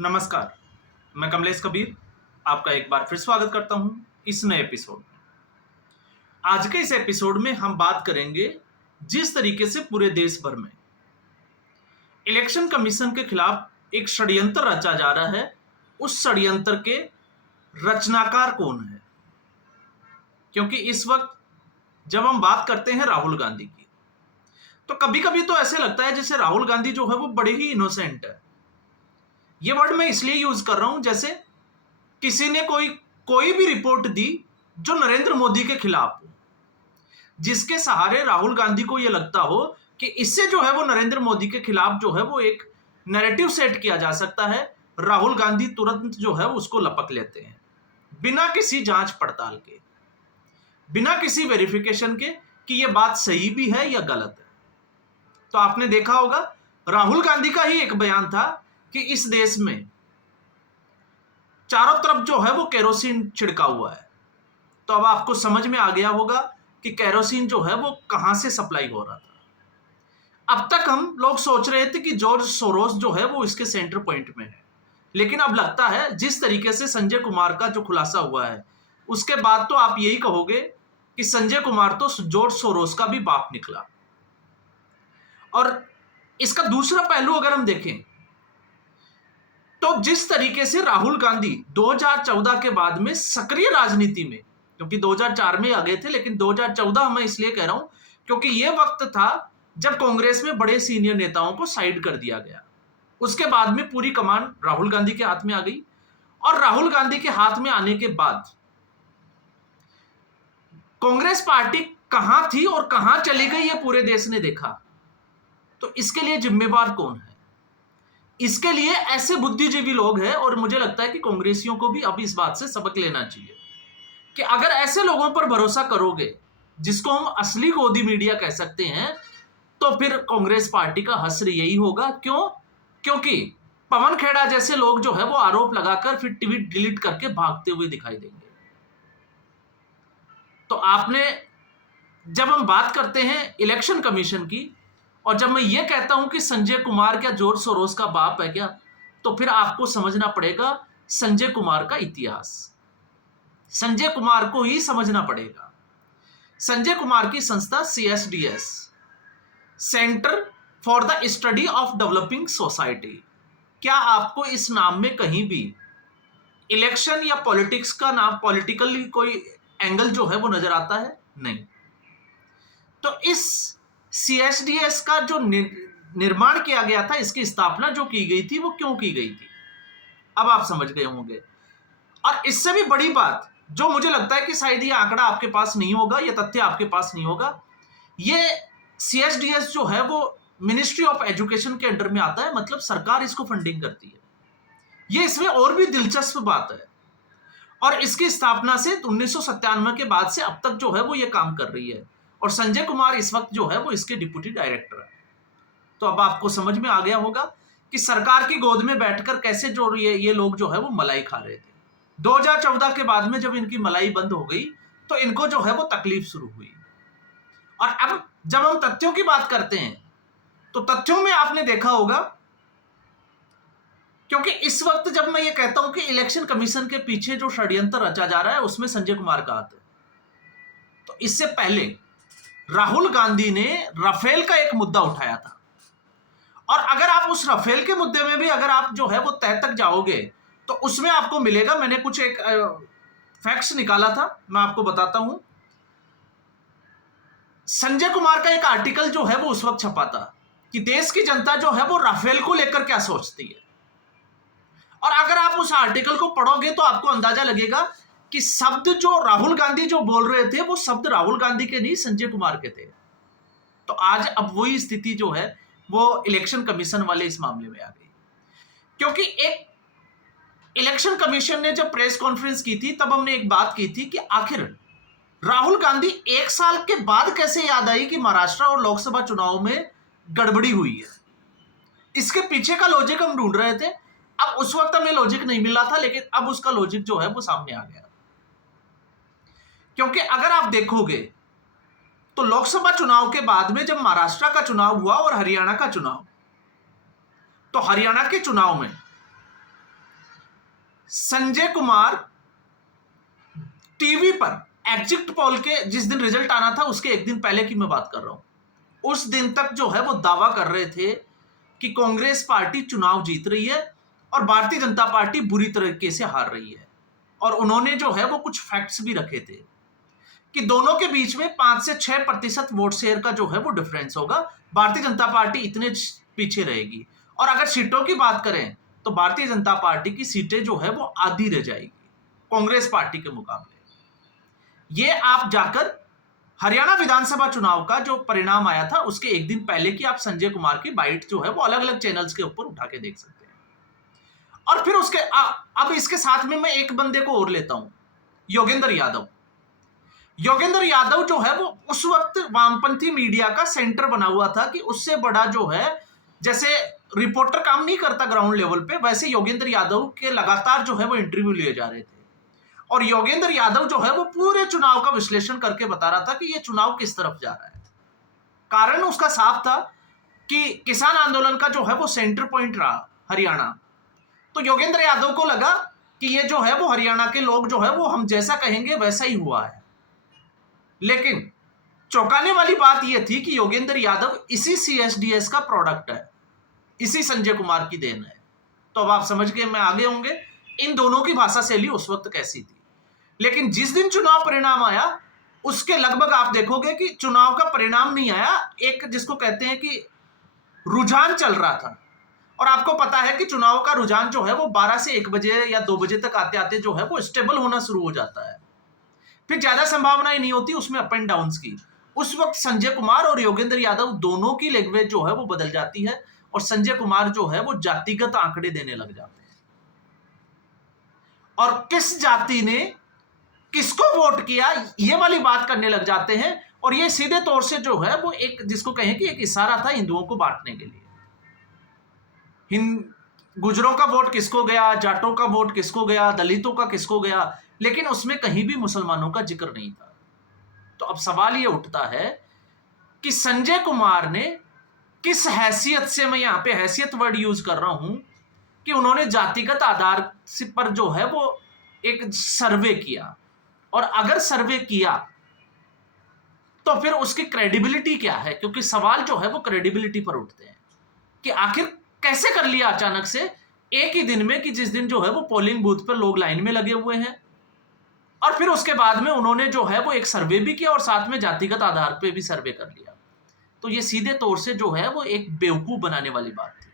नमस्कार, मैं कमलेश कबीर आपका एक बार फिर स्वागत करता हूं इस नए एपिसोड में। आज के इस एपिसोड में हम बात करेंगे जिस तरीके से पूरे देश भर में इलेक्शन कमीशन के खिलाफ एक षड्यंत्र रचा जा रहा है, उस षड्यंत्र के रचनाकार कौन है। क्योंकि इस वक्त जब हम बात करते हैं राहुल गांधी की, तो कभी कभी तो ऐसे लगता है जैसे राहुल गांधी जो है वो बड़े ही इनोसेंट है। ये वर्ड मैं इसलिए यूज कर रहा हूं जैसे किसी ने कोई भी रिपोर्ट दी जो नरेंद्र मोदी के खिलाफ हो, जिसके सहारे राहुल गांधी को यह लगता हो कि इससे जो है वो नरेंद्र मोदी के खिलाफ जो है वो एक नैरेटिव सेट किया जा सकता है। राहुल गांधी तुरंत जो है उसको लपक लेते हैं बिना किसी जांच पड़ताल के, बिना किसी वेरिफिकेशन के कि यह बात सही भी है या गलत है। तो आपने देखा होगा राहुल गांधी का ही एक बयान था कि इस देश में चारों तरफ जो है वो केरोसिन छिड़का हुआ है। तो अब आपको समझ में आ गया होगा कि केरोसिन जो है वो कहां से सप्लाई हो रहा था। अब तक हम लोग सोच रहे थे कि जॉर्ज सोरोस जो है वो इसके सेंटर पॉइंट में है, लेकिन अब लगता है जिस तरीके से संजय कुमार का जो खुलासा हुआ है उसके बाद तो आप यही कहोगे कि संजय कुमार तो जॉर्ज सोरोस का भी बाप निकला। और इसका दूसरा पहलू अगर हम देखें तो जिस तरीके से राहुल गांधी 2014 के बाद में सक्रिय राजनीति में, क्योंकि 2004 में आ गए थे, लेकिन 2014 मैं इसलिए कह रहा हूं क्योंकि यह वक्त था जब कांग्रेस में बड़े सीनियर नेताओं को साइड कर दिया गया। उसके बाद में पूरी कमान राहुल गांधी के हाथ में आ गई, और राहुल गांधी के हाथ में आने के बाद कांग्रेस पार्टी कहां थी और कहां चली गई यह पूरे देश ने देखा। तो इसके लिए जिम्मेवार कौन है? इसके लिए ऐसे बुद्धिजीवी लोग हैं, और मुझे लगता है कि कांग्रेसियों को भी अब इस बात से सबक लेना चाहिए कि अगर ऐसे लोगों पर भरोसा करोगे जिसको हम असली गोदी मीडिया कह सकते हैं, तो फिर कांग्रेस पार्टी का हश्र यही होगा। क्यों? क्योंकि पवन खेड़ा जैसे लोग जो है वो आरोप लगाकर फिर ट्वीट डिलीट करके भागते हुए दिखाई देंगे। तो आपने, जब हम बात करते हैं इलेक्शन कमीशन की, और जब मैं ये कहता हूं कि संजय कुमार क्या जॉर्ज सोरोस का बाप है क्या, तो फिर आपको समझना पड़ेगा संजय कुमार का इतिहास। संजय कुमार को ही समझना पड़ेगा। संजय कुमार की संस्था CSDS, centre for the study of developing society, क्या आपको इस नाम में कहीं भी इलेक्शन या पॉलिटिक्स का नाम, पॉलिटिकली कोई एंगल जो है वो नजर आता है? नहीं। तो इस CSDS का जो निर्माण किया गया था, इसकी स्थापना जो की गई थी वो क्यों की गई थी, अब आप समझ गए होंगे। और इससे भी बड़ी बात जो मुझे लगता है कि शायद ये आंकड़ा आपके पास नहीं होगा, ये तथ्य आपके पास नहीं होगा, ये CSDS जो है वो मिनिस्ट्री ऑफ एजुकेशन के अंडर में आता है, मतलब सरकार इसको फंडिंग करती है। ये इसमें और भी दिलचस्प बात है। और इसकी स्थापना से 1997 के बाद से अब तक जो है वो ये काम कर रही है, और संजय कुमार इस वक्त जो है वो इसके डिप्टी डायरेक्टर है। तो अब आपको समझ में आ गया होगा कि सरकार की गोद में बैठकर कैसे जो ये लोग जो है वो मलाई खा रहे थे। 2014 के बाद में जब इनकी मलाई बंद हो गई तो इनको जो है वो तकलीफ शुरू हुई। और अब जब हम तथ्यों की बात करते हैं तो तथ्यों में आपने देखा होगा, क्योंकि इस वक्त जब मैं ये कहता हूं कि इलेक्शन कमीशन के पीछे जो षड्यंत्र रचा जा रहा है उसमें संजय कुमार का हाथ है, तो इससे पहले राहुल गांधी ने राफेल का एक मुद्दा उठाया था। और अगर आप उस राफेल के मुद्दे में भी अगर आप जो है वो तह तक जाओगे तो उसमें आपको मिलेगा, मैंने कुछ एक फैक्ट्स निकाला था, मैं आपको बताता हूं। संजय कुमार का एक आर्टिकल जो है वो उस वक्त छपा था कि देश की जनता जो है वो राफेल को लेकर क्या सोचती है। और अगर आप उस आर्टिकल को पढ़ोगे तो आपको अंदाजा लगेगा कि शब्द जो राहुल गांधी जो बोल रहे थे वो शब्द राहुल गांधी के नहीं, संजय कुमार के थे। तो आज अब वही स्थिति जो है वो इलेक्शन कमीशन वाले इस मामले में आ गई। क्योंकि एक इलेक्शन कमीशन ने जब प्रेस कॉन्फ्रेंस की थी तब हमने एक बात की थी कि आखिर राहुल गांधी एक साल के बाद कैसे याद आई कि महाराष्ट्र और लोकसभा चुनाव में गड़बड़ी हुई है। इसके पीछे का लॉजिक हम ढूंढ रहे थे। अब उस वक्त हमें लॉजिक नहीं मिल रहा था, लेकिन अब उसका लॉजिक जो है वो सामने आ गया। क्योंकि अगर आप देखोगे तो लोकसभा चुनाव के बाद में जब महाराष्ट्र का चुनाव हुआ और हरियाणा का चुनाव, तो हरियाणा के चुनाव में संजय कुमार टीवी पर एग्जिट पोल के जिस दिन रिजल्ट आना था उसके एक दिन पहले की मैं बात कर रहा हूं, उस दिन तक जो है वो दावा कर रहे थे कि कांग्रेस पार्टी चुनाव जीत रही है और भारतीय जनता पार्टी बुरी तरीके से हार रही है। और उन्होंने जो है वो कुछ फैक्ट्स भी रखे थे कि दोनों के बीच में 5 से 6% वोट शेयर का जो है वो डिफरेंस होगा, भारतीय जनता पार्टी इतने पीछे रहेगी। और अगर सीटों की बात करें तो भारतीय जनता पार्टी की सीटें जो है वो आधी रह जाएगी कांग्रेस पार्टी के मुकाबले। ये आप जाकर हरियाणा विधानसभा चुनाव का जो परिणाम आया था उसके एक दिन पहले की आप संजय कुमार की बाइट जो है वो अलग अलग चैनल्स के ऊपर उठा के देख सकते हैं। और फिर उसके अब इसके साथ में मैं एक बंदे को और लेता हूं, योगेंद्र यादव। योगेंद्र यादव जो है वो उस वक्त वामपंथी मीडिया का सेंटर बना हुआ था कि उससे बड़ा जो है, जैसे रिपोर्टर काम नहीं करता ग्राउंड लेवल पे, वैसे योगेंद्र यादव के लगातार जो है वो इंटरव्यू लिए जा रहे थे। और योगेंद्र यादव जो है वो पूरे चुनाव का विश्लेषण करके बता रहा था कि ये चुनाव किस तरफ जा रहा है। कारण उसका साफ था कि किसान आंदोलन का जो है वो सेंटर पॉइंट रहा हरियाणा। तो योगेंद्र यादव को लगा कि ये जो है वो हरियाणा के लोग जो है वो हम जैसा कहेंगे वैसा ही हुआ है। लेकिन चौंकाने वाली बात यह थी कि योगेंद्र यादव इसी सीएसडीएस का प्रोडक्ट है, इसी संजय कुमार की देन है। तो अब आप समझ गए मैं आगे होंगे इन दोनों की भाषा शैली उस वक्त कैसी थी। लेकिन जिस दिन चुनाव परिणाम आया उसके लगभग आप देखोगे कि चुनाव का परिणाम नहीं आया, एक जिसको कहते हैं कि रुझान चल रहा था। और आपको पता है कि चुनाव का रुझान जो है वो 12 से 1 बजे या 2 बजे तक आते आते जो है वो स्टेबल होना शुरू हो जाता है, फिर ज्यादा संभावनाएं नहीं होती उसमें अप एंड डाउन्स की। उस वक्त संजय कुमार और योगेंद्र यादव दोनों की लैंग्वेज जो है वो बदल जाती है और संजय कुमार जो है वो जातिगत आंकड़े देने लग जाते हैं। और किस जाति ने किसको वोट किया ये वाली बात करने लग जाते हैं। और ये सीधे तौर से जो है वो एक जिसको कहें कि एक इशारा था हिंदुओं को बांटने के लिए। गुजरों का वोट किसको गया, जाटों का वोट किसको गया, दलितों का किसको गया, लेकिन उसमें कहीं भी मुसलमानों का जिक्र नहीं था। तो अब सवाल ये उठता है कि संजय कुमार ने किस हैसियत से, मैं यहां पे हैसियत वर्ड यूज कर रहा हूं, कि उन्होंने जातिगत आधार पर जो है वो एक सर्वे किया। और अगर सर्वे किया तो फिर उसकी क्रेडिबिलिटी क्या है, क्योंकि सवाल जो है वो क्रेडिबिलिटी पर उठते हैं कि आखिर कैसे कर लिया अचानक से एक ही दिन में, कि जिस दिन जो है वो पोलिंग बूथ पर लोग लाइन में लगे हुए हैं। और फिर उसके बाद में उन्होंने जो है वो एक सर्वे भी किया और साथ में जातिगत आधार पे भी सर्वे कर लिया। तो ये सीधे तौर से जो है वो एक बेवकूफ बनाने वाली बात थी।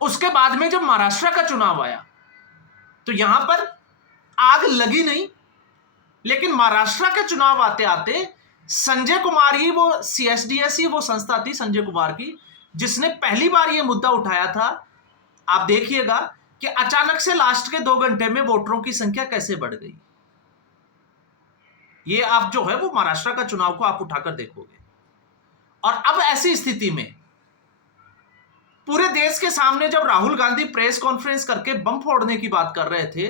उसके बाद में जब महाराष्ट्र का चुनाव आया तो यहां पर आग लगी नहीं, लेकिन महाराष्ट्र के चुनाव आते आते संजय कुमार ही, वो सीएसडीएस ही वो संस्था थी संजय कुमार की जिसने पहली बार ये मुद्दा उठाया था। आप देखिएगा कि अचानक से लास्ट के 2 घंटे में वोटरों की संख्या कैसे बढ़ गई। ये आप जो है वो महाराष्ट्र का चुनाव को आप उठाकर देखोगे। और अब ऐसी स्थिति में पूरे देश के सामने जब राहुल गांधी प्रेस कॉन्फ्रेंस करके बम फोड़ने की बात कर रहे थे,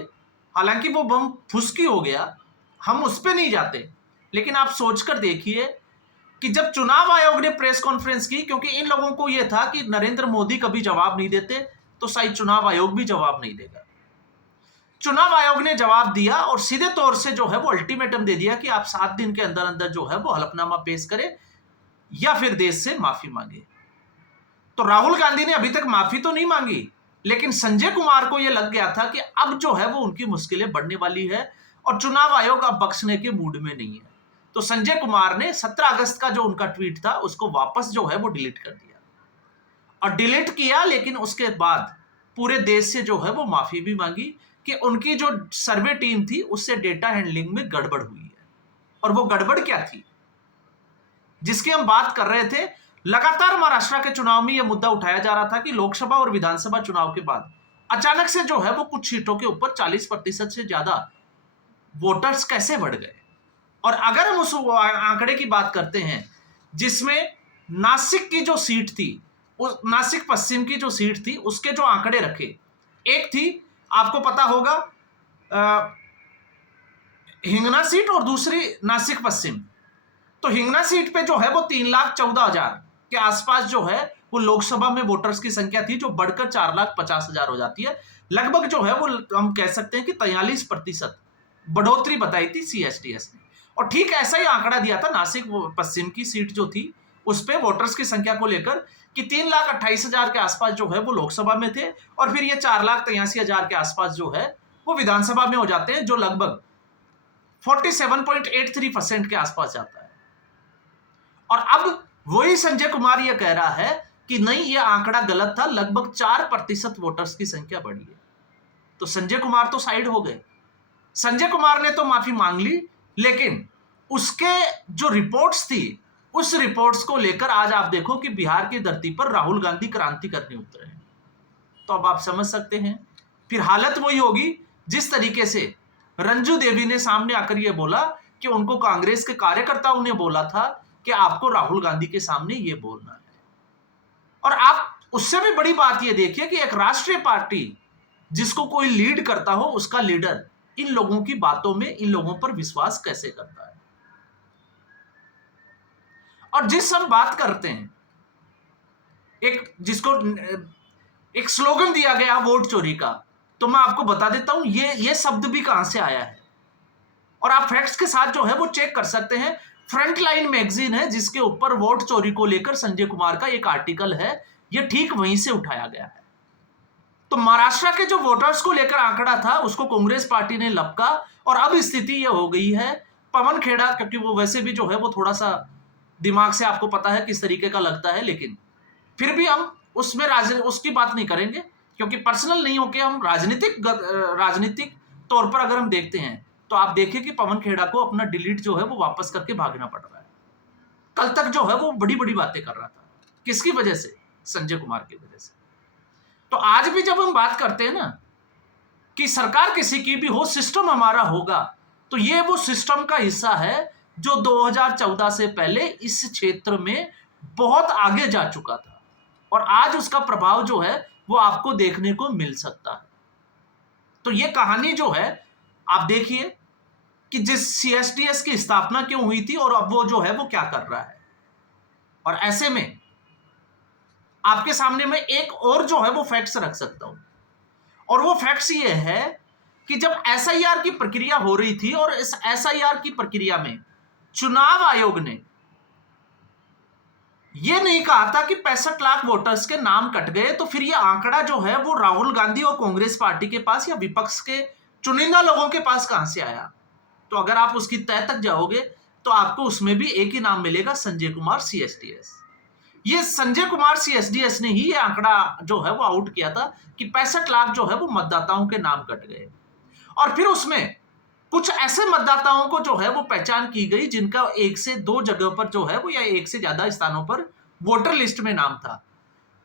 हालांकि वो बम फुसकी हो गया, हम उस पर नहीं जाते, लेकिन आप सोचकर देखिए कि जब चुनाव आयोग ने प्रेस कॉन्फ्रेंस की, क्योंकि इन लोगों को यह था कि नरेंद्र मोदी कभी जवाब नहीं देते तो शायद चुनाव आयोग भी जवाब नहीं देगा। चुनाव आयोग ने जवाब दिया और सीधे तौर से जो है वो अल्टीमेटम दे दिया कि आप 7 दिन के अंदर अंदर जो है वो हलफनामा पेश करें या फिर देश से माफी मांगे। तो राहुल गांधी ने अभी तक माफी तो नहीं मांगी, लेकिन संजय कुमार को यह लग गया था कि अब जो है वो उनकी मुश्किलें बढ़ने वाली है और चुनाव आयोग अब बख्शने के मूड में नहीं है। तो संजय कुमार ने 17 अगस्त का जो उनका ट्वीट था उसको वापस जो है वो डिलीट कर दिया। और डिलीट किया, लेकिन उसके बाद पूरे देश से जो है वो माफी भी मांगी कि उनकी जो सर्वे टीम थी उससे डेटा हैंडलिंग में गड़बड़ हुई है। और वो गड़बड़ क्या थी जिसकी हम बात कर रहे थे, लगातार महाराष्ट्र के चुनाव में यह मुद्दा उठाया जा रहा था कि लोकसभा और विधानसभा चुनाव के बाद अचानक से जो है वो कुछ सीटों के ऊपर 40% से ज्यादा वोटर्स कैसे बढ़ गए। और अगर हम उस आंकड़े की बात करते हैं जिसमें नासिक की जो सीट थी, उस नासिक पश्चिम की जो सीट थी उसके जो आंकड़े रखे, एक थी आपको पता होगा हिंगना सीट और दूसरी नासिक पश्चिम। तो हिंगना सीट पे जो है वो 3,14,000 के आसपास जो है वो लोकसभा में वोटर्स की संख्या थी जो बढ़कर 4,50,000 हो जाती है। लगभग जो है वो हम कह सकते हैं कि 43% बढ़ोतरी बताई थी सीएसडीएस ने। और ठीक ऐसा ही आंकड़ा दिया था नासिक पश्चिम की सीट जो थी उस पे वोटर्स की संख्या को लेकर कि 3,28,000 के आसपास जो है वो लोकसभा में थे और फिर ये 4,83,000 के आसपास जो है वो विधानसभा में हो जाते हैं, जो लगभग 47.83% के आसपास जाता है। और अब वही संजय कुमार ये कह रहा है कि नहीं, ये आंकड़ा गलत था, लगभग 4% वोटर्स की संख्या बढ़ी है। तो संजय कुमार तो साइड हो गए। संजय कुमार ने तो माफी मांग ली, लेकिन उसके जो रिपोर्ट्स थी उस रिपोर्ट्स को लेकर आज आप देखो कि बिहार की धरती पर राहुल गांधी क्रांति करने उतरे हैं। तो अब आप समझ सकते हैं फिर हालत वही होगी जिस तरीके से रंजू देवी ने सामने आकर यह बोला कि उनको कांग्रेस के कार्यकर्ताओं ने बोला था कि आपको राहुल गांधी के सामने यह बोलना है। और आप उससे भी बड़ी बात यह देखिए कि एक राष्ट्रीय पार्टी जिसको कोई लीड करता हो, उसका लीडर इन लोगों की बातों में, इन लोगों पर विश्वास कैसे करता है। और जिस हम बात करते हैं, एक जिसको एक स्लोगन दिया गया वोट चोरी का, तो मैं आपको बता देता हूं ये शब्द भी कहां से आया है और आप फैक्ट्स के साथ जो है वो चेक कर सकते हैं। फ्रंटलाइन मैगजीन है जिसके ऊपर वोट चोरी को लेकर संजय कुमार का एक आर्टिकल है, ये ठीक वहीं से उठाया गया है। तो महाराष्ट्र के जो वोटर्स को लेकर आंकड़ा था उसको कांग्रेस पार्टी ने लपका और अब स्थिति ये हो गई है। पवन खेड़ा, क्योंकि वो वैसे भी जो है वो थोड़ा सा दिमाग से आपको पता है किस तरीके का लगता है, लेकिन फिर भी हम उसमें उसकी बात नहीं करेंगे क्योंकि पर्सनल नहीं होके हम राजनीतिक तौर पर अगर हम देखते हैं तो आप देखिए कि पवन खेड़ा को अपना डिलीट जो है वो वापस करके भागना पड़ रहा है। कल तक जो है वो बड़ी बड़ी बातें कर रहा था, किसकी वजह से? संजय कुमार की वजह से। तो आज भी जब हम बात करते हैं ना कि सरकार किसी की भी हो, सिस्टम हमारा होगा, तो ये वो सिस्टम का हिस्सा है जो 2014 से पहले इस क्षेत्र में बहुत आगे जा चुका था और आज उसका प्रभाव जो है वो आपको देखने को मिल सकता है। तो ये कहानी जो है आप देखिए कि जिस सीएसडीएस की स्थापना क्यों हुई थी और अब वो जो है वो क्या कर रहा है। और ऐसे में आपके सामने मैं एक और जो है वो फैक्ट्स रख सकता हूं और वो फैक्ट्स ये है कि जब एसआईआर की प्रक्रिया हो रही थी और इस एसआईआर की प्रक्रिया में चुनाव आयोग ने यह नहीं कहा था कि 65 लाख वोटर्स के नाम कट गए, तो फिर यह आंकड़ा जो है वो राहुल गांधी और कांग्रेस पार्टी के पास या विपक्ष के चुनिंदा लोगों के पास कहां से आया? तो अगर आप उसकी तह तक जाओगे तो आपको उसमें भी एक ही नाम मिलेगा, संजय कुमार सीएसडीएस। ये संजय कुमार सीएसडीएस ने ही ये आंकड़ा जो है वो आउट किया था कि 65 लाख जो है वो मतदाताओं के नाम कट गए। और फिर उसमें कुछ ऐसे मतदाताओं को जो है वो पहचान की गई जिनका 1 से 2 जगह पर जो है वो या 1 से ज्यादा स्थानों पर वोटर लिस्ट में नाम था।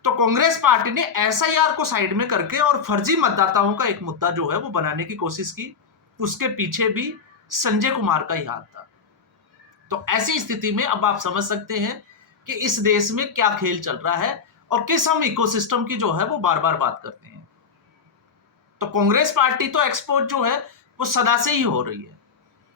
तो कांग्रेस पार्टी ने एसआईआर को साइड में करके और फर्जी मतदाताओं का एक मुद्दा जो है वो बनाने की कोशिश की। उसके पीछे भी संजय कुमार का ही हाथ था। तो ऐसी स्थिति में अब आप समझ सकते हैं कि इस देश में क्या खेल चल रहा है और किस हम इकोसिस्टम की जो है वो बार बार बात करते हैं। तो कांग्रेस पार्टी तो एक्सपोज जो है वो सदा से ही हो रही है,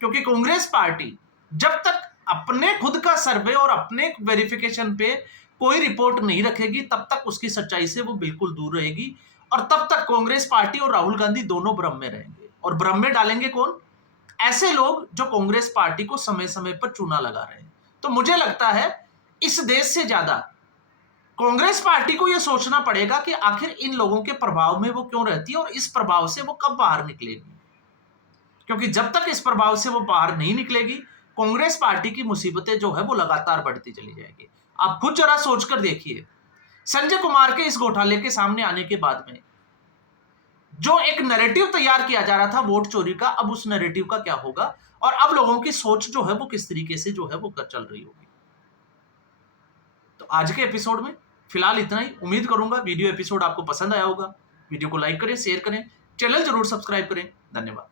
क्योंकि कांग्रेस पार्टी जब तक अपने खुद का सर्वे और अपने वेरिफिकेशन पे कोई रिपोर्ट नहीं रखेगी तब तक उसकी सच्चाई से वो बिल्कुल दूर रहेगी और तब तक कांग्रेस पार्टी और राहुल गांधी दोनों भ्रम में रहेंगे। और भ्रम में डालेंगे कौन? ऐसे लोग जो कांग्रेस पार्टी को समय समय पर चूना लगा रहे हैं। तो मुझे लगता है इस देश से ज्यादा कांग्रेस पार्टी को यह सोचना पड़ेगा कि आखिर इन लोगों के प्रभाव में वो क्यों रहती है और इस प्रभाव से वो कब बाहर निकलेगी, क्योंकि जब तक इस प्रभाव से वो बाहर नहीं निकलेगी कांग्रेस पार्टी की मुसीबतें जो है वो लगातार बढ़ती चली जाएगी। आप खुद जरा सोचकर देखिए, संजय कुमार के इस घोटाले के सामने आने के बाद में जो एक नैरेटिव तैयार किया जा रहा था वोट चोरी का, अब उस नैरेटिव का क्या होगा और अब लोगों की सोच जो है वो किस तरीके से जो है वो चल रही होगी। तो आज के एपिसोड में फिलहाल इतना ही। उम्मीद करूंगा वीडियो एपिसोड आपको पसंद आया होगा। वीडियो को लाइक करें, शेयर करें, चैनल जरूर सब्सक्राइब करें। धन्यवाद।